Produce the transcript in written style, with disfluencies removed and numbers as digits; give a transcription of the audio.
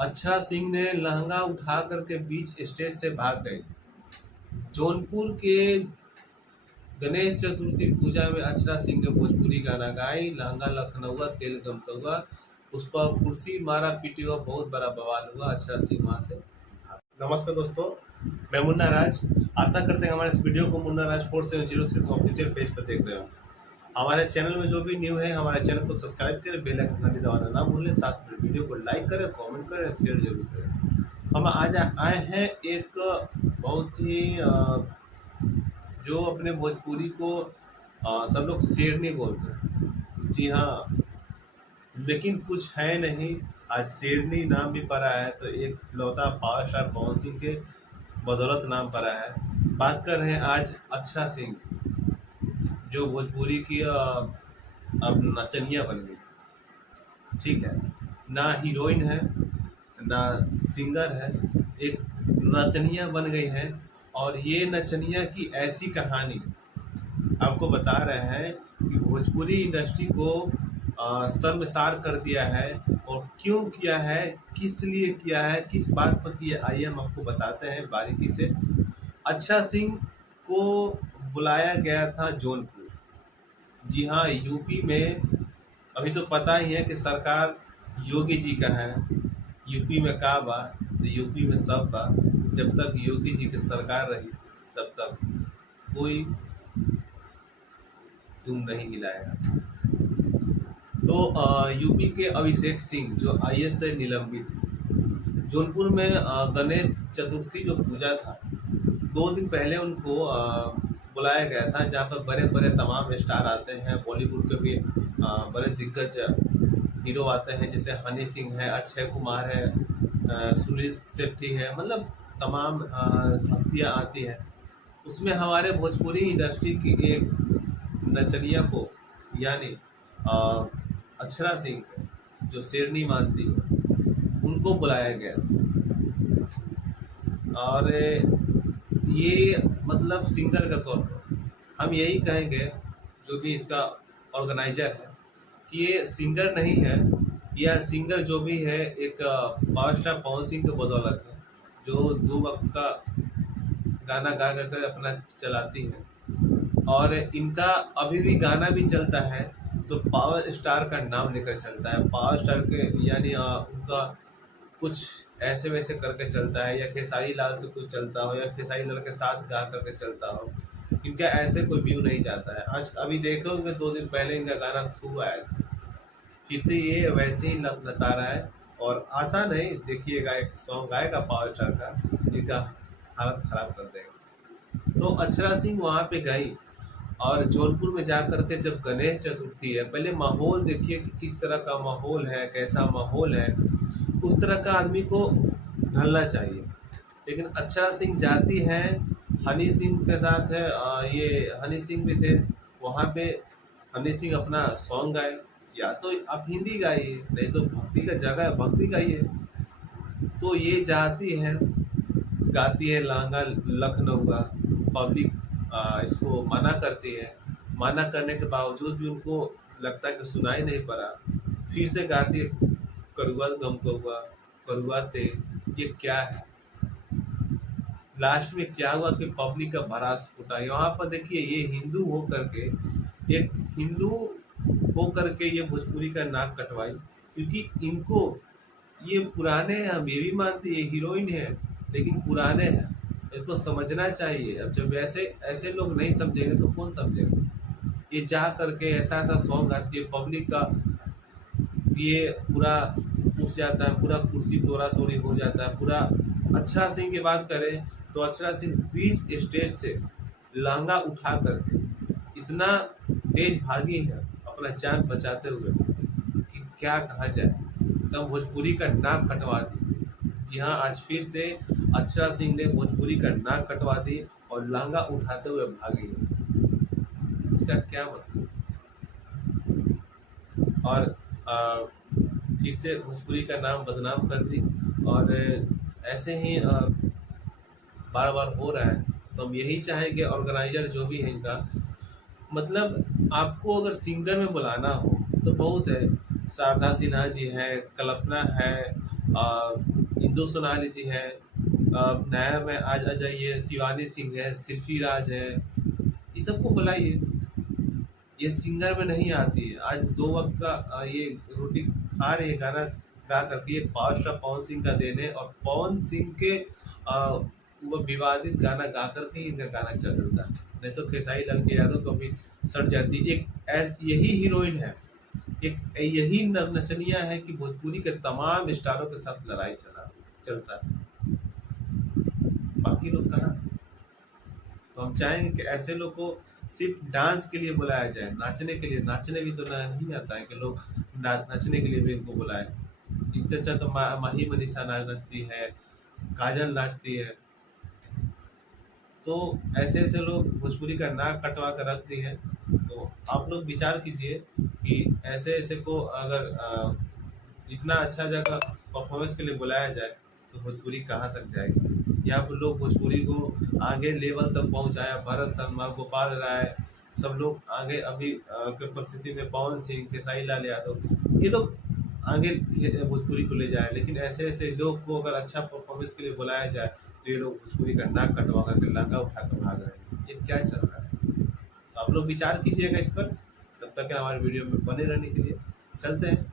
अच्छा सिंह ने लहंगा उठा करके बीच स्टेज से भाग गए। जौनपुर के गणेश चतुर्थी पूजा में अक्षरा सिंह ने भोजपुरी गाना गाई। लहंगा लखनऊआ तेल गमकौआ, उस पर कुर्सी मारा पीटी हुआ, बहुत बड़ा बवाल हुआ। अक्षरा सिंह वहां से नमस्कार दोस्तों, मैं मुन्ना राज। आशा करते हैं हमारे इस वीडियो को मुन्ना राज 4706 ऑफिशियल पेज पर देख रहे हो। हमारे चैनल में जो भी न्यू है हमारे चैनल को सब्सक्राइब करें, बेल आइकन घंटी दबाना ना भूलें, साथ में वीडियो को लाइक करें, कमेंट करें, शेयर जरूर करें। हम आज आए हैं एक बहुत ही जो अपने भोजपुरी को सब लोग शेरनी बोलते हैं। जी हाँ, लेकिन कुछ है नहीं। आज शेरनी नाम भी पड़ा है तो एक लौता पावर स्टार पवन सिंह के बदौलत नाम पड़ा है। बात कर रहे हैं आज अक्षरा सिंह, जो भोजपुरी की अब नचनिया बन गई। ठीक है, ना हीरोइन है ना सिंगर है, एक नचनिया बन गई है। और ये नचनिया की ऐसी कहानी आपको बता रहे हैं कि भोजपुरी इंडस्ट्री को शर्मसार कर दिया है। और क्यों किया है, किस लिए किया है, किस बात पर किया, आइए हम आपको बताते हैं बारीकी से। अक्षरा सिंह को बुलाया गया था जौनपुर। जी हाँ, यूपी में अभी तो पता ही है कि सरकार योगी जी का है। यूपी में का बा तो यूपी में सब बा। जब तक योगी जी की सरकार रही तब तक कोई तुम नहीं हिलाएगा। तो यूपी के अभिषेक सिंह जो आईएएस से निलंबित थे, जौनपुर में गणेश चतुर्थी जो पूजा था 2 दिन पहले उनको बुलाया गया था, जहाँ पर बड़े बड़े तमाम स्टार आते हैं। बॉलीवुड के भी बड़े दिग्गज हीरो आते हैं, जैसे हनी सिंह है, अक्षय कुमार है, सुनील शेट्टी है, मतलब तमाम हस्तियाँ आती हैं। उसमें हमारे भोजपुरी इंडस्ट्री की एक नचनिया को, यानी अक्षरा सिंह जो शेरनी मानती है, उनको बुलाया गया था। और ये मतलब सिंगर का तौर पर हम यही कहेंगे, जो भी इसका ऑर्गेनाइजर है, कि ये सिंगर नहीं है। यह सिंगर जो भी है एक पावर स्टार पवन सिंह के बदौलत है, जो 2 वक्त का गाना गा कर अपना चलाती है। और इनका अभी भी गाना भी चलता है तो पावर स्टार का नाम लेकर चलता है। पावर स्टार के यानी उनका कुछ ऐसे वैसे करके चलता है, या खेसारी लाल से कुछ चलता हो, या खेसारी लाल के साथ गा करके चलता हो। इनका ऐसे कोई व्यू नहीं जाता है। आज अभी देखो, 2 दिन पहले इनका गाना थू आया था, फिर से ये वैसे ही लता रहा है। और आसान है, देखिएगा एक सॉन्ग आएगा पावर स्टार का, इनका हालत खराब कर देगा। तो अक्षरा सिंह वहाँ पे गई, और जौनपुर में जा करके जब गणेश चतुर्थी है, पहले माहौल देखिए कि किस तरह का माहौल है, कैसा माहौल है। उस तरह का आदमी को ढलना चाहिए। लेकिन अक्षरा सिंह जाती है, हनी सिंह के साथ है, ये हनी सिंह भी थे वहाँ पे। हनी सिंह अपना सॉन्ग गाए, या तो आप हिंदी गाइए, नहीं तो भक्ति का जगह है, भक्ति गाइए। तो ये जाती है, गाती है लहंगा लखनऊआ। पब्लिक इसको मना करती है। मना करने के बावजूद भी उनको लगता है कि सुनाई नहीं पड़ा, फिर से गाती है करुआ गम करुआ, करुआ तेल। ये क्या है? लास्ट में क्या हुआ कि पब्लिक का भड़ास फूटा। यहाँ पर देखिए, ये हिंदू हो करके, एक हिंदू हो करके ये भोजपुरी का नाक कटवाई, क्योंकि इनको ये पुराने हैं। हम ये भी मानते हैं हीरोइन है, लेकिन पुराने हैं, इनको समझना चाहिए। अब जब ऐसे ऐसे लोग नहीं समझेंगे तो कौन समझेगा। ये जा करके ऐसा ऐसा सॉन्ग गाती है, पब्लिक का ये पूरा उठ जाता है, पूरा कुर्सी तोड़ा तोड़ी हो जाता है पूरा। अक्षरा सिंह की बात करें तो अक्षरा सिंह बीच स्टेज से लहंगा उठा करके इतना तेज भागी है अपना जान बचाते हुए कि क्या कहा जाए। तब भोजपुरी का नाक कटवा दी। जी हाँ, आज फिर से अक्षरा सिंह ने भोजपुरी का नाक कटवा दी और लहंगा उठाते हुए भागी। इसका क्या मतलब? और फिर से भोजपुरी का नाम बदनाम कर दी। और ऐसे ही बार बार हो रहा है। तो हम यही चाहेंगे ऑर्गेनाइजर जो भी है इनका, मतलब आपको अगर सिंगर में बुलाना हो तो बहुत है। शारदा सिन्हा जी है, कल्पना है, इंदु सोनाली जी है, नया में आज आ जाइए, शिवानी सिंह है, सिल्फी राज है, ये सबको बुलाइए। ये सिंगर में नहीं आती है। आज 2 वक़्त का ये रोटी खा रहे हैं गाना गा करके। ये पावर स्टार पवन सिंह का देन है, और पवन सिंह के वो विवादित गाना गा कर के ही इनका गाना चलता है। नहीं तो खेसारी लाल के यादव कभी सट जाती। एक यही हीरोइन है, एक यही नचनिया है कि भोजपुरी के तमाम स्टारों के साथ लड़ाई चलता है। बाकी लोग कहाँ? तो हम चाहेंगे कि ऐसे लोग को सिर्फ डांस के लिए बुलाया जाए, नाचने के लिए। नाचने भी तो नहीं आता है कि लोग नाचने के लिए भी इनको बुलाए। इनसे अच्छा तो माही मनीषा नाचती है, काजल नाचती है। तो ऐसे ऐसे लोग भोजपुरी का नाक कटवा कर रख दी है। तो आप लोग विचार कीजिए कि ऐसे ऐसे को अगर इतना अच्छा जगह परफॉर्मेंस के लिए बुलाया जाए तो भोजपुरी कहाँ तक जाएगी। यहाँ पर लोग भोजपुरी को आगे लेवल तक पहुँचाया, भरत शर्मा, गोपाल राय, सब लोग आगे अभी के परिस्थिति में पवन सिंह, खेसारी लाल यादव, ये लोग आगे भोजपुरी को ले जाए। लेकिन ऐसे ऐसे लोग को अगर अच्छा परफॉर्मेंस के लिए बुलाया जाए तो ये लोग भोजपुरी का नाक कटवा करके लहंगा उठा कर भाग रहे हैं। ये क्या चल रहा है? तो आप लोग विचार कीजिएगा इस पर। तब तक हमारे वीडियो में बने रहने के लिए चलते हैं।